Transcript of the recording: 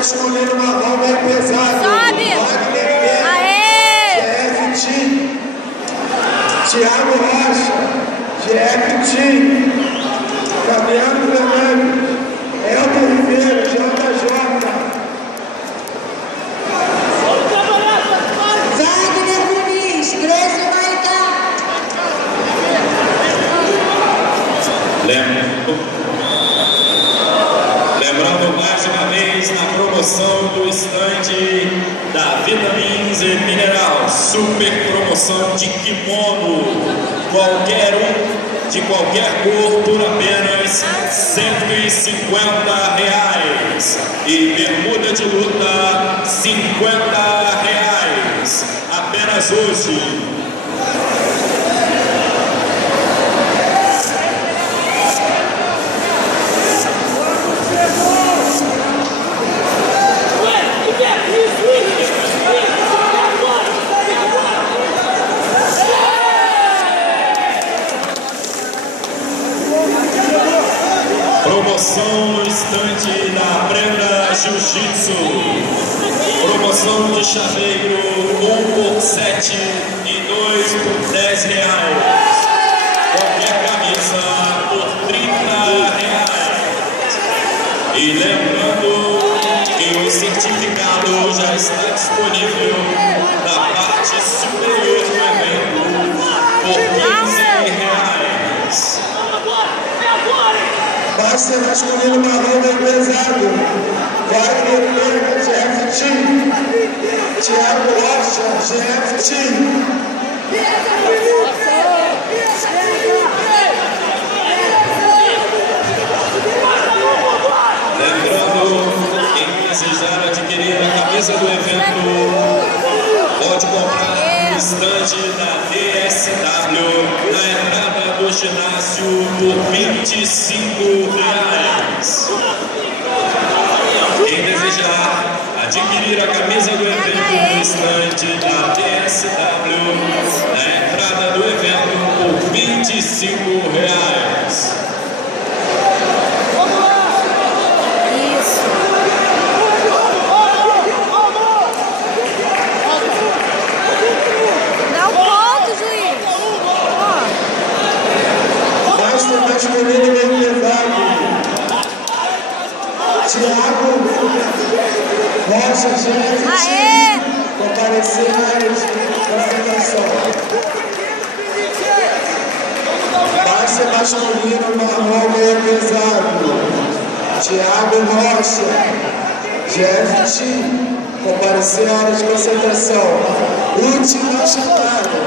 masculino marrom bem pesado. Sobe! Aê! GF Team. Thiago Rocha. GF Team. Fabiano Fernandes. Elton Ribeiro. JJ. Wagner Muniz. Grande Maitá. Lembrando mais uma vez na promoção do estande da Vitamins e Mineral, super promoção de kimono, qualquer um, de qualquer cor, por apenas R$150 e bermuda de luta R$50, apenas hoje. Promoção no estante da Brenda Jiu-Jitsu. Promoção de chaveiro 1 por 7 e 2 por R$10. Qualquer camisa por R$30. E lembrando que o certificado já está disponível na parte superior do evento por R$15. Master masculino marrom bem pesado. Wagner Fernandes, GF Team. Thiago Rocha, GF Team. Lembrando, quem desejar adquirir a camisa do evento pode comprar no estande da DSW na entrada do ginásio por R$25. Quem desejar adquirir a camisa do evento no estande da DSW na entrada do evento por R$25. Masculino bem pesado. Thiago Rocha, GF Team. Comparecer na área de concentração. Master masculino marrom bem pesado. Thiago Rocha, GF Team. Comparecer na área de concentração. Última chamada.